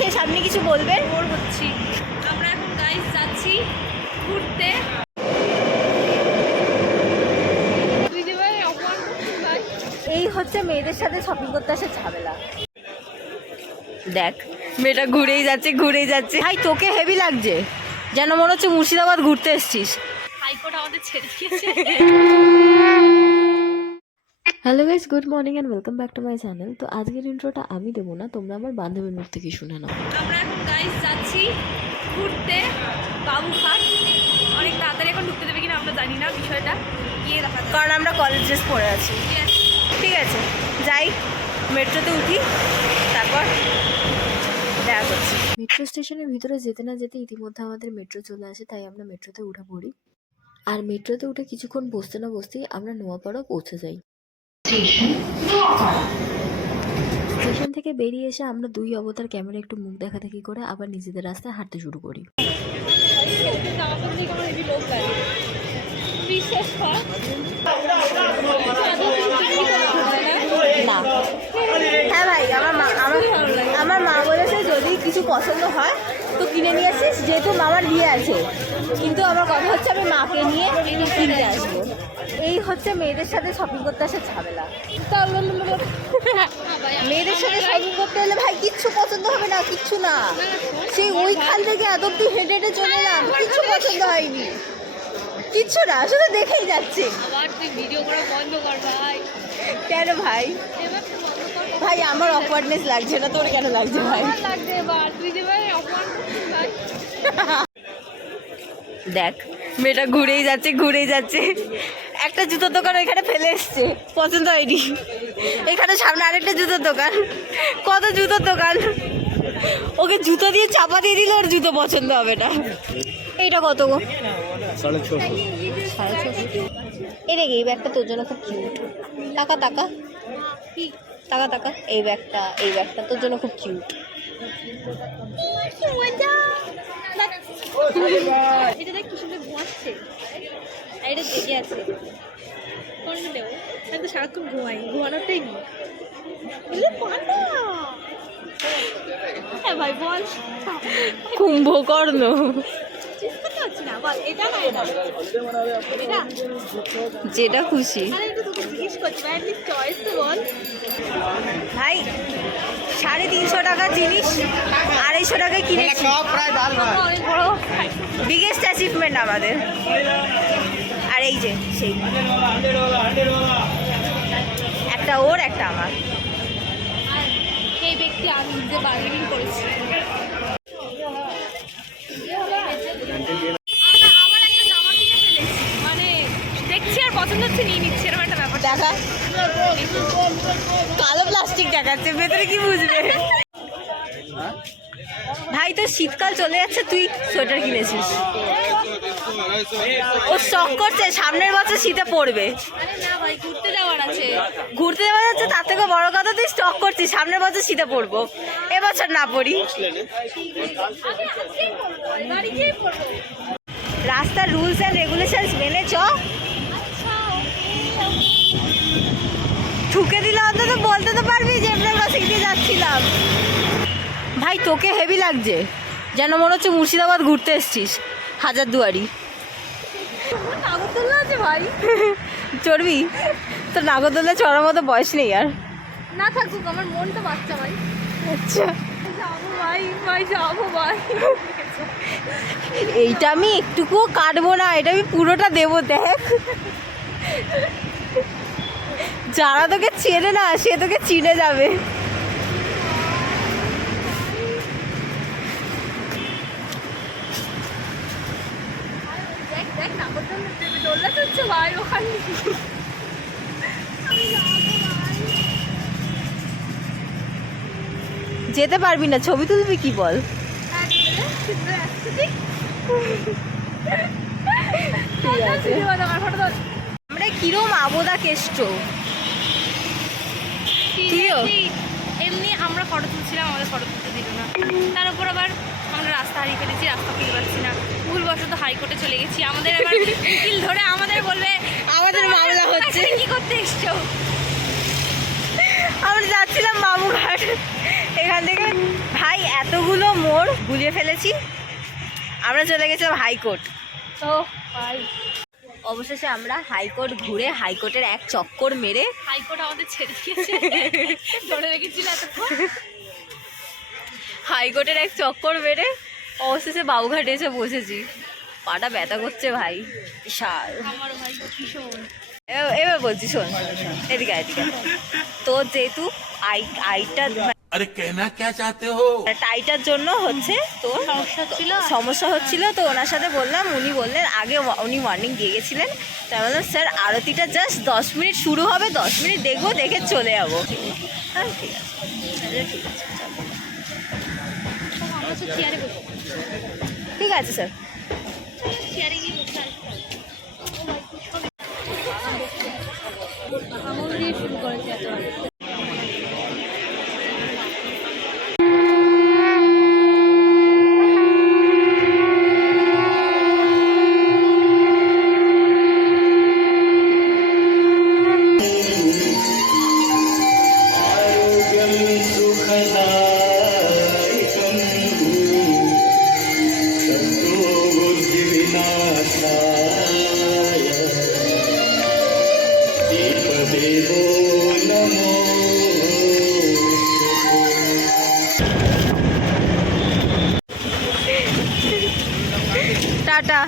শেষ, আপনি কিছু বলবেন? বোর হচ্ছি। আমরা এখন গাইস যাচ্ছি ঘুরতে। এই হচ্ছে মেয়েদের সাথে শপিং করতে আসে ঝামেলা। দেখ মেয়েটা ঘুরেই যাচ্ছে। ভাই তোকে হেভি লাগছে, যেন মনে হচ্ছে মুর্শিদাবাদ ঘুরতে এসছিস। হাইকোর্ট আমাদের ছেড়ে দিয়েছে। Hello guys, good morning and welcome back to my channel. তো আজকের ইন্ট্রোটা আমি দেবো না, তোমরা আমার বান্ধবীর মুখ থেকে শুনে নাও। আমরা এখন গাইস যাচ্ছি ঘুরতে বাবুঘাট। অনেক তাড়াতাড়ি এখন ঢুকতে দেবে কিনা আমরা জানি না, বিষয়টা গিয়ে দেখা যাবে। কারণ আমরা কলেজ ড্রেস পরে আছি। ঠিক আছে, যাই মেট্রোতে উঠি, তারপর দেখা করছি। মেট্রো স্টেশনের ভিতরে যেতে না যেতে ইতিমধ্যে আমাদের মেট্রো চলে আসে, তাই আমরা মেট্রোতে উঠে পড়ি। আর মেট্রোতে উঠে কিছুক্ষণ বসতে না বসতেই আমরা নোয়াপাড়া পৌঁছে যাই। স্টেশন থেকে বেরিয়ে এসে আমরা দুই অবতার ক্যামেরা একটু মুখ দেখাদেখি করে আবার নিজেদের রাস্তায় হাঁটতে শুরু করি। না হ্যাঁ ভাই, আমার মা বলেছে যদি কিছু পছন্দ হয় তো কিনে নিয়ে আসিস, যেহেতু মামার বিয়ে আছে। কিন্তু আমার কথা হচ্ছে আমি মাকে নিয়ে কিনতে আসবো। এই হচ্ছে মেয়েদের সাথে শপিং করতে আসে ঝামেলা। মেয়েদের সাথে শপিং করতে হলে ভাই কিচ্ছু পছন্দ হবে না, কিচ্ছু না। সেই ওইখান থেকে এত অব্দি হেঁটে হেঁটে চলে এলাম, কিচ্ছু পছন্দ হয়নি, কিচ্ছু না, শুধু দেখেই যাচ্ছে। আবার তুই ভিডিও করা বন্ধ কর ভাই। কেন ভাই? ভাই আমার অকওয়ার্ডনেস লাগছে না, তোর কেন লাগছে ভাই? লাগছে এবার তুই যে ভাই অপমান করছিস ভাই। দেখ মেয়েটা ঘুরেই যাচ্ছে। একটা জুতোর দোকান এখানে ফেলে এসছে, পছন্দ হয়নি। এখানে সামনে আরেকটা জুতোর দোকান, কত জুতোর দোকান। ওকে জুতো দিয়ে চাপা দিয়ে দিল, ওর জুতো পছন্দ হবে না। এইটা কত গো? 650। এই রে, এই ব্যাগটা তোর জন্য খুব কিউট। টাকা টাকা এই ব্যাগটা তোর জন্য খুব কিউট। এটা দেখ কি সুন্দর ঘুমাচ্ছে, এটা জেগে আছে। কোন দেবো? আমি তো সারাক্ষণ ঘুমানোটাই নেই। হ্যাঁ ভাই বল। কুম্ভকর্ণ। যেটা খুশি ভাই। 350 টাকার জিনিস 250 টাকায় কিনেছি। বিগেস্ট অ্যাচিভমেন্ট আমাদের। আর এই যে সেই একটা ওর একটা আমার। এই ব্যক্তি আমি নিজে বার্গেনিং করেছি। আমার একটা জামা কিনে ফেলেছি, মানে দেখছি আর পছন্দ হচ্ছে নিয়ে নিচ্ছি, এরকম একটা ব্যাপার। দেখা কালো প্লাস্টিক দেখাচ্ছে, ভেতরে কি বুঝবে ভাই? তো শীতকাল চলে যাচ্ছে, তুই সোয়েটার কিনেছিস। ও শখ করছে সামনের বছর শীতে পড়বে। আরে না ভাই, ঘুরতে যাওয়ার আছে। ঘুরতে যাওয়া যাচ্ছে, তার থেকে বড় কথা তুই স্টক করছিস সামনের বছর শীতে পড়বো, এবছর না পড়ি। রাস্তার রুলস অ্যান্ড রেগুলেশনস মেনে চ। ঠুকে দিলে অন্তত বলতে তো পারবি যে আমরা বাসে দিয়ে যাচ্ছিলাম। ভাই তোকে হেভি লাগছে, যেন মনে হচ্ছে মুর্শিদাবাদ ঘুরতে এসছিস, হাজারদুয়ারি। নাগরদোল্লা আছে ভাই। চড়বি? তো নাগরদোল্লা চড়ার মতো বয়স নেই আর। না থাকুক, আমার মনটা বাচ্চা ভাই। আচ্ছা যাবো ভাই যাবো ভাই। এইটা আমি একটুকুও কাটবো না, এটা আমি পুরোটা দেবো। দেখ যারা তোকে চেনে না সে তোকে চিনে যাবে। দেখ নাগরদোল্লা চলছে ভাই ওখানে। যেতে পারবি না, ছবি তুলবি কি বল? আমরা কিরম আবোদা কেষ্ট। এমনি আমরা ফটো তুলছিলাম, আমাদের ফটো তুলতে দিল না। তার উপর আবার আমরা রাস্তা হারিয়ে ফেলেছি, রাস্তা খুঁজে পাচ্ছি না। ভুলবশত হাইকোর্টে চলে গেছি। আমাদের এবার উকিল ধরে আমাদের বলবে আমাদের মামলা হচ্ছে। কি করতে এসছো? আমরা যাচ্ছিলাম বাবুঘাট, এখান থেকে ভাই এতগুলো মোড় গুলিয়ে ফেলেছি, আমরা চলে গেছিলাম হাইকোর্ট। তো ভাই অবশেষে আমরা হাইকোর্ট ঘুরে হাইকোর্টের এক চক্কর মেরে হাইকোর্ট আমাদের ছেড়ে দিয়েছে, ধরে রেখেছিল এতক্ষণ। হাইকোর্টের এক চক্কর মেরে অবশেষে বাবুঘাটে এসে বসেছি। পাটা ব্যথা করছে ভাই বিশাল। আমার ভাই ভীষণ। এবার বলছি শোন, এদিকে এদিকে। তো যেহেতু আইটা अरे कहना क्या चाहते हो? টাইটার জন্য হচ্ছে তোর সমস্যা হচ্ছিল, তো ওনার সাথে বললাম, উনি বললেন আগে উনি ওয়ার্নিং দিয়ে গেছিলেন। তাই বললাম স্যার আরতিটা জাস্ট 10 মিনিট শুরু হবে, 10 মিনিট দেখবো, দেখে চলে যাবো। হ্যাঁ ঠিক আছে, ঠিক আছে, আমরা তো চেয়ারে বসে, ঠিক আছে স্যার। চেয়ারে গিয়ে বসে আমল দিয়ে শুরু করেছে এত আগে। টাটা।